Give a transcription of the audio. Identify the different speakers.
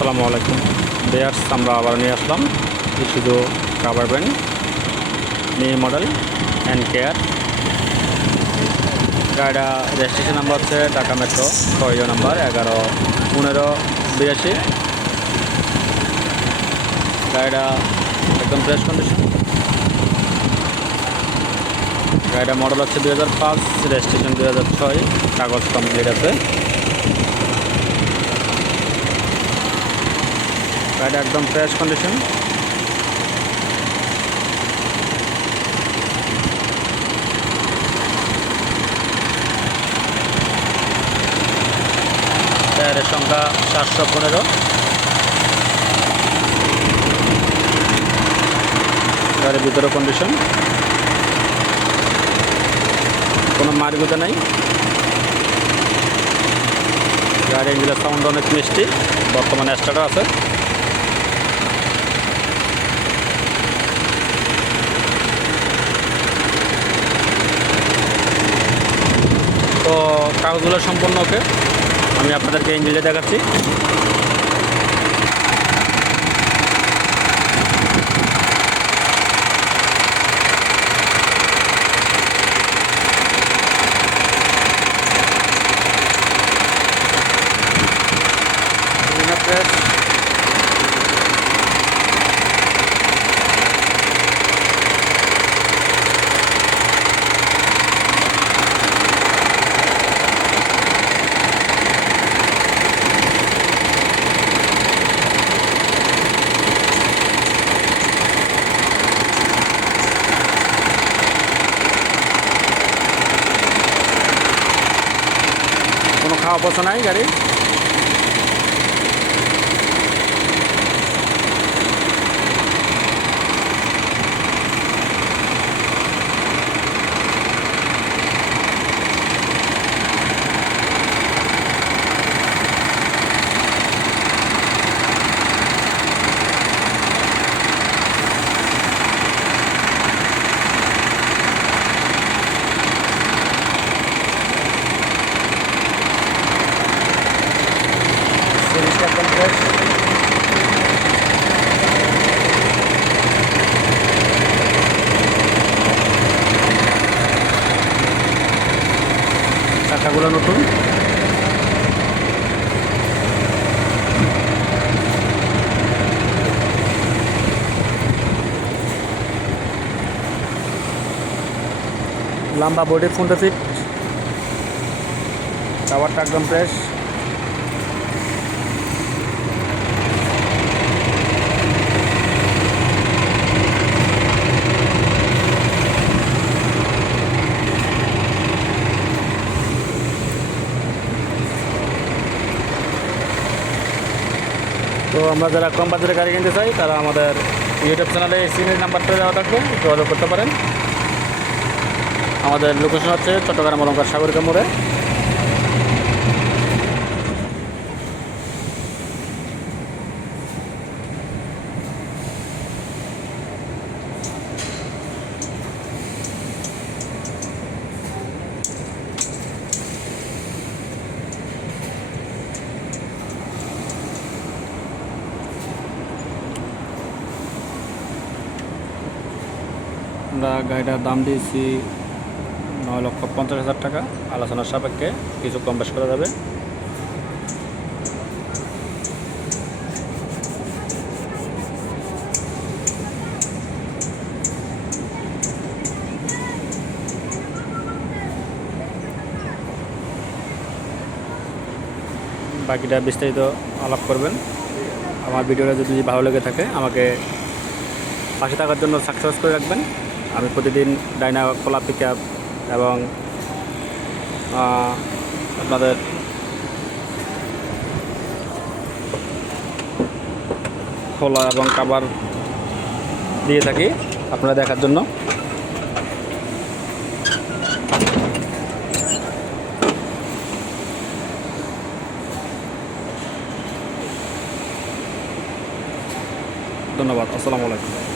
Speaker 1: আসসালামু আলাইকুম। বেয়ার্স আমরা আবার নিয়ে আসলাম শুধু cover band new model and care গাড়িটা রেজিস্ট্রেশন নাম্বার হচ্ছে ঢাকা মেট্রো ছয় নাম্বার এগারো, পনেরো, বিরাশি। গাড়িটা একদম ফ্রেশ কন্ডিশন গাড়িটা মডেল হচ্ছে দুই হাজার পাঁচ রেজিস্ট্রেশন দুই হাজার ছয়, কাগজ কমপ্লিট আছে। গাড়িটা একদম ফ্রেশ কন্ডিশন টায়ারের সংখ্যা চারশো পনেরো। গাড়ির ভিতরে কন্ডিশন কোনো মারগুতে নাই। গাড়ির ইঞ্জিনের সাউন্ড অনেক মিষ্টি। বর্তমানে স্টার্টার আছে তো কাগজগুলো সম্পূর্ণ ওকে আমি আপনাদেরকে ইঞ্জিনটা দেখাচ্ছি। প্রেস কোনো খাওয়া পছন্দ নাই গাড়ি সিরিজটা একদম ফ্রেশ চাকাগুলো নতুন লম্বা বডি ফোনটা ফিট টাওয়ারটা একদম ফ্রেশ তো আমরা যারা কম বাজারে গাড়ি কিনতে চাই, তারা আমাদের ইউটিউব চ্যানেলে সিনের নাম্বারটা দেওয়া থাকবে, যোগাযোগ করতে পারেন। আমাদের লোকেশন হচ্ছে চট্টগ্রাম অলঙ্কার সাগরিকা মোড়ে। আমরা গাড়িটার দাম দিয়েছি নয় লক্ষ পঞ্চাশ হাজার টাকা। আলোচনার সাপেক্ষে কিছু কম বেশ করা যাবে। বাকিটা বিস্তারিত আলাপ করবেন। আমার ভিডিওটা যদি ভালো লেগে থাকে, আমাকে পাশে থাকার জন্য সাকসেস করে রাখবেন। আমি প্রতিদিন ডাইনা কলা পিক এবং আপনাদের খোলা এবং কাবার দিয়ে থাকি আপনারা দেখার জন্য। ধন্যবাদ, আসসালামু আলাইকুম।